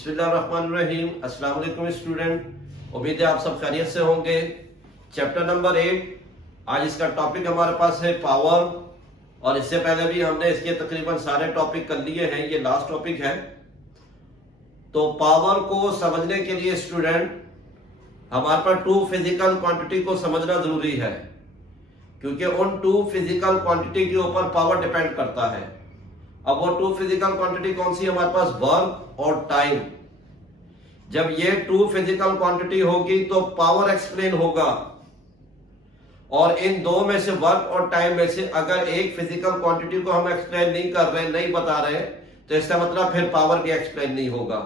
बिस्मिल्लाहिर्रहमानिर्रहीम। अस्सलाम वालेकुम स्टूडेंट, उम्मीद है आप सब खैरियत से होंगे। चैप्टर नंबर 8, आज इसका टॉपिक हमारे पास है पावर। और इससे पहले भी हमने इसके तकरीबन सारे टॉपिक कर लिए हैं, ये लास्ट टॉपिक है। तो पावर को समझने के लिए स्टूडेंट हमारे पास टू फिजिकल क्वांटिटी को समझना जरूरी है, क्योंकि उन टू फिजिकल क्वांटिटी के ऊपर पावर डिपेंड करता है। अब वो टू फिजिकल क्वांटिटी कौन सी है हमारे पास? वर्क और टाइम। जब ये टू फिजिकल क्वांटिटी होगी तो पावर एक्सप्लेन होगा, और इन दो में से वर्क और टाइम में से अगर एक फिजिकल क्वांटिटी को हम एक्सप्लेन नहीं कर रहे, नहीं बता रहे, तो इसका मतलब फिर पावर भी एक्सप्लेन नहीं होगा।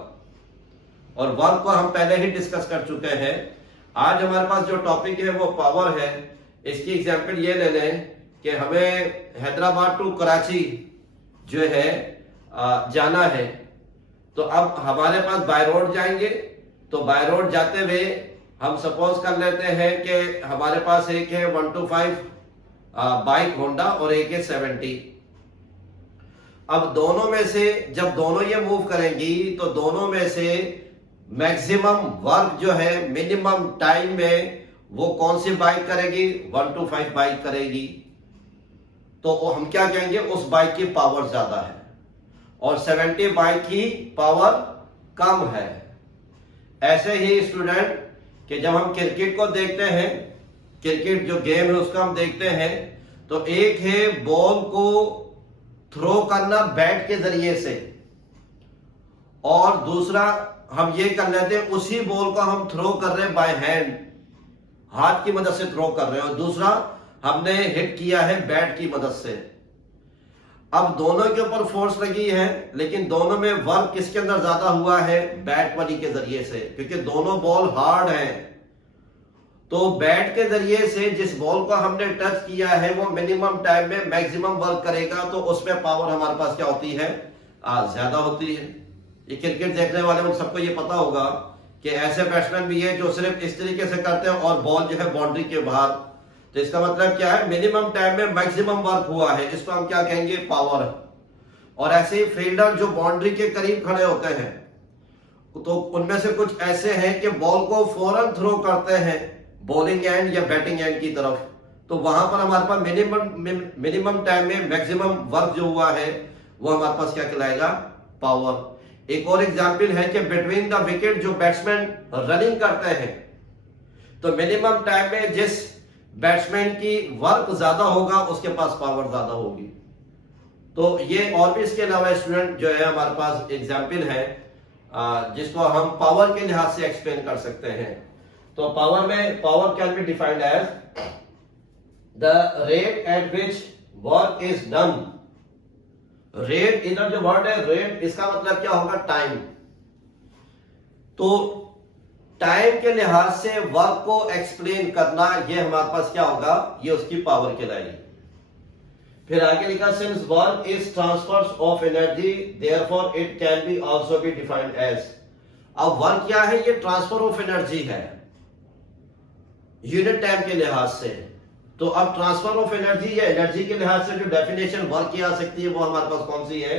और वर्क को हम पहले ही डिस्कस कर चुके हैं। आज हमारे पास जो टॉपिक है वो पावर है। इसकी एग्जांपल ये ले लें कि हमें हैदराबाद टू कराची जो है जाना है। तो अब हमारे पास बाय रोड जाएंगे, तो बाय रोड जाते हुए हम सपोज कर लेते हैं कि हमारे पास एक है 125 बाइक होंडा और एक है 70। अब दोनों में से जब दोनों ये मूव करेंगी तो दोनों में से मैक्सिमम वर्क जो है मिनिमम टाइम में वो कौन सी बाइक करेगी? 125 बाइक करेगी। तो हम क्या कहेंगे? उस बाइक की पावर ज्यादा है, और 70 बाइक की पावर कम है। ऐसे ही स्टूडेंट कि जब हम क्रिकेट को देखते हैं, क्रिकेट जो गेम है उसका हम देखते हैं, तो एक है बॉल को थ्रो करना बैट के जरिए से, और दूसरा हम ये कर लेते हैं उसी बॉल को हम थ्रो कर रहे हैं बाय हैंड, हाथ की मदद से थ्रो कर रहे हैं, और दूसरा हमने हिट किया है बैट की मदद से। अब दोनों के ऊपर फोर्स लगी है, लेकिन दोनों में वर्क किसके अंदर ज्यादा हुआ है? बैट वाली के जरिए से, क्योंकि दोनों बॉल हार्ड हैं। तो बैट के जरिए से जिस बॉल को हमने टच किया है वो मिनिमम टाइम में मैक्सिमम वर्क करेगा, तो उसमें पावर हमारे पास क्या होती है? ज्यादा होती है। ये क्रिकेट देखने वाले उन सबको ये पता होगा कि ऐसे बैट्समैन भी है जो सिर्फ इस तरीके से करते हैं और बॉल जो है बाउंड्री के बाहर। तो इसका मतलब क्या है? मिनिमम टाइम में मैक्सिमम वर्क हुआ है, इसको हम क्या कहेंगे? पावर। और ऐसे ही फील्डर जो बाउंड्री के करीब खड़े होते हैं, तो उनमें से कुछ ऐसे हैं कि बॉल को फौरन थ्रो करते हैं बॉलिंग एंड या बैटिंग एंड की तरफ। तो वहां पर हमारे पास मिनिमम टाइम में मैक्सिमम वर्क जो हुआ है वो हमारे पास क्या कहलाएगा? पावर। एक और एग्जाम्पल है कि बिटवीन द विकेट जो बैट्समैन रनिंग करते हैं, तो मिनिमम टाइम में जिस बैट्समैन की वर्क ज्यादा होगा उसके पास पावर ज्यादा होगी। तो ये और भी इसके अलावा स्टूडेंट जो है हमारे पास एग्जाम्पल है जिसको हम पावर के लिहाज से एक्सप्लेन कर सकते हैं। तो power can be defined as the rate at which work is done. Rate, इधर जो वर्ड है रेट, इसका मतलब क्या होगा? टाइम। तो टाइम के लिहाज से वर्क को एक्सप्लेन करना, ये हमारे पास क्या होगा? ये उसकी पावर कहलाएगी। फिर आगे लिखा, since work is transfer of energy therefore it can be also be defined as. अब वर्क क्या है? ये ट्रांसफर ऑफ एनर्जी है यूनिट टाइम के लिहाज से। तो अब ट्रांसफर ऑफ एनर्जी या एनर्जी के लिहाज से जो डेफिनेशन वर्क की आ सकती है वो हमारे पास कौन सी है?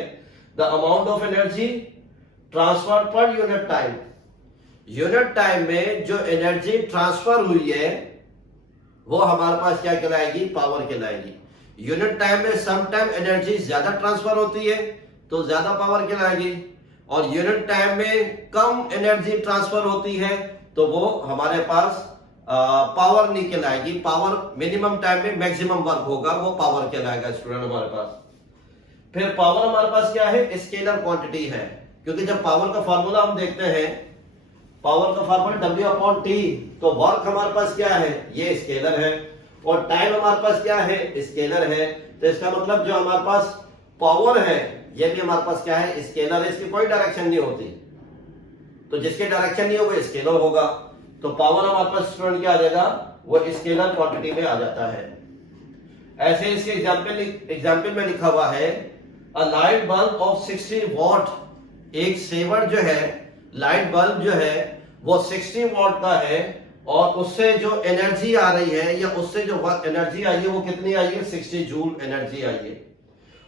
The amount of energy transfer पर यूनिट टाइम। यूनिट टाइम में जो एनर्जी ट्रांसफर हुई है वो हमारे पास क्या कहलाएगी? पावर कहलाएगी। यूनिट टाइम में सम टाइम एनर्जी ज्यादा ट्रांसफर होती है तो ज्यादा पावर कहलाएगी, और यूनिट टाइम में कम एनर्जी ट्रांसफर होती है तो वो हमारे पास पावर नहीं कहलाएगी। पावर मिनिमम टाइम में मैक्सिमम वर्क होगा, वो पावर कहलाएगा स्टूडेंट हमारे पास। फिर पावर हमारे पास क्या है? स्केलर क्वांटिटी है, क्योंकि जब पावर का फार्मूला हम देखते हैं, पावर का फार्मूला W/T, तो वर्क हमारे पास क्या है? ये स्केलर है, और टाइम हमारे पास क्या है? स्केलर है। तो इसका मतलब जो हमारे पास पावर है ये भी हमारे पास क्या है? स्केलर है। इसकी कोई डायरेक्शन नहीं होती, तो जिसके डायरेक्शन नहीं होगा स्केलर होगा। तो पावर हमारे पास स्टूडेंट क्या आ जाएगा? वो स्केलर क्वांटिटी में आ जाता है। ऐसे इसके एग्जाम्पल में लिखा हुआ है, अ लाइट बल्ब ऑफ 60 वॉट। एक सेवर जो है, लाइट बल्ब जो है वो 60 वॉट का है, और उससे जो एनर्जी आ रही है या उससे जो एनर्जी आई है वो कितनी आई है? 60 जूल एनर्जी आई है।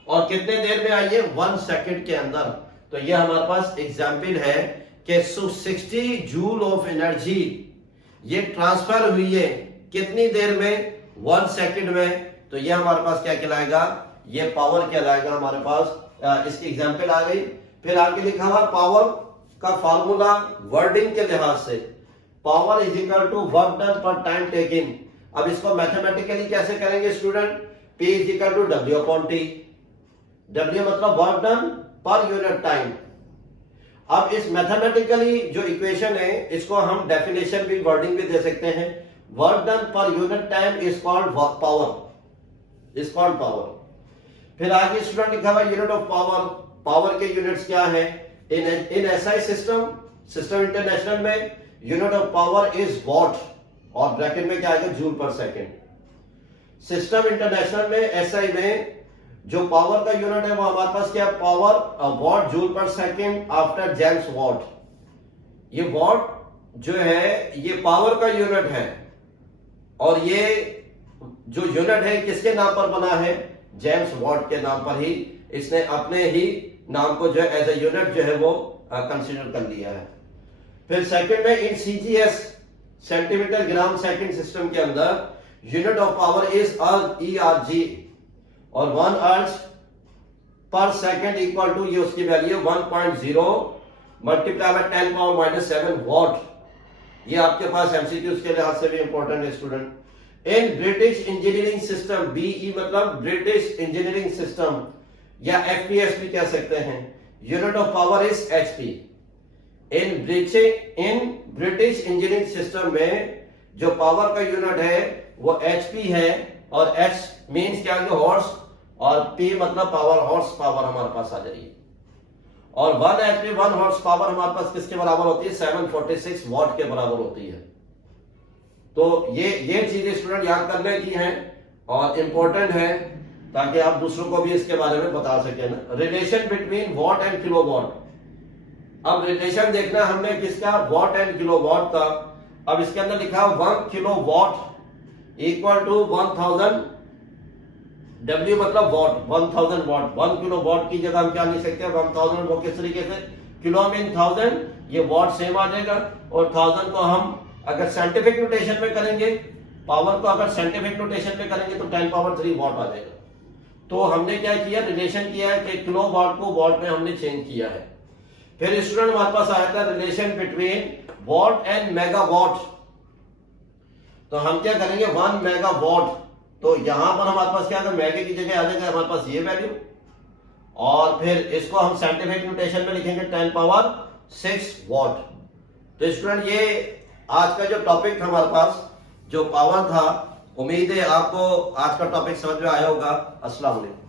और कितने देर में आई है? 1 सेकंड के अंदर। तो ये हमारे पास एग्जाम्पल है कि 60 जूल ऑफ एनर्जी ये ट्रांसफर हुई है कितनी देर में, 1 सेकंड में। तो ये हमारे पास क्या कहलाएगा, ये पावर कहलाएगा हमारे पास। इसकी एग्जांपल आ गई। फिर आगे लिखा हुआ पावर का फार्मूला वर्डिंग के लिहाज से, power is equal to work done per time taking. अब इसको मैथमेटिकली कैसे करेंगे student, P is equal to W upon T। W मतलब work done per unit time. अब इस मैथमेटिकली जो इक्वेशन है इसको हम डेफिनेशन भी, वर्डिंग भी दे सकते हैं। Work done per unit time is called power, is called power. फिर आगे स्टूडेंट लिखा हुआ यूनिट ऑफ पावर, पावर के यूनिट्स क्या है, in SI system, system international में unit of power is watt, और ब्रैकेट में क्या आएगा, joule per second. System international में, एसआई में जो पावर का यूनिट है वो हमारे पास क्या, power what joule per second after James Watt. ये वॉट जो है ये पावर का यूनिट है, और ये जो यूनिट है किसके नाम पर बना है, जेम्स वॉट के नाम पर ही इसने अपने ही नाम को जो है एज ए यूनिट जो है वो कंसीडर कर लिया है। फिर सेकंड में in CGS, centimetre gram second system के अंदर unit of power is ERG, और 1 अर्ज पर सेकंड इक्वल टू, ये उसकी value 1.0 multiply by 10 power -7 what. ये आपके पास एमसीक्यूज के लिहाज से भी इंपॉर्टेंट है student. In British engineering system, BE मतलब ब्रिटिश इंजीनियरिंग सिस्टम, या FPS भी कह सकते हैं, unit of power is HP। In British engineering system में जो पावर का यूनिट है वो HP है, और H मीन्स क्या है, हॉर्स, और P मतलब पावर, हॉर्स पावर हमारे पास आ जाएगी। और 1 HP 1 हॉर्स पावर हमारे पास किसके बराबर होती है, 746 वॉट के बराबर होती है। तो ये चीजें स्टूडेंट याद करने की हैं और इंपॉर्टेंट है, ताकि आप दूसरों को भी इसके बारे में बता सकें ना। Relation between what and kilo watt, अब रिलेशन देखना हमने किसका, वॉट एंड किलो वॉट का। अब इसके अंदर लिखा 1 kilowatt equal to 1000, W मतलब वॉट, 1000 वॉट। 1 किलो वॉट की जगह हम क्या लिख सकते हैं, 1000, वो किस तरीके से, किलो मीन 1000, ये वॉट सेम आ जाएगा, और 1000 को हम अगर साइंटिफिक नोटेशन में करेंगे, पावर को अगर साइंटिफिक नोटेशन में करेंगे तो 10 पावर 3 वॉट आ जाएगा। तो हमने क्या किया, रिलेशन किया है कि किलो वॉट को वॉट में हमने चेंज किया है। फिर स्टूडेंट हमारे पास आया था relation between what and megawatt. तो हम क्या करेंगे, 1 मेगावाट, तो यहां पर हमारे पास क्या, मेगा की जगह आ जाएगा हमारे पास ये वैल्यू, और फिर इसको हम साइंटिफिक नोटेशन में लिखेंगे 10 पावर 6 वॉट। तो स्टूडेंट ये आज का जो टॉपिक था हमारे पास, जो पावर था, उम्मीद है आपको आज का टॉपिक समझ में आया होगा। अस्सलाम वालेकुम।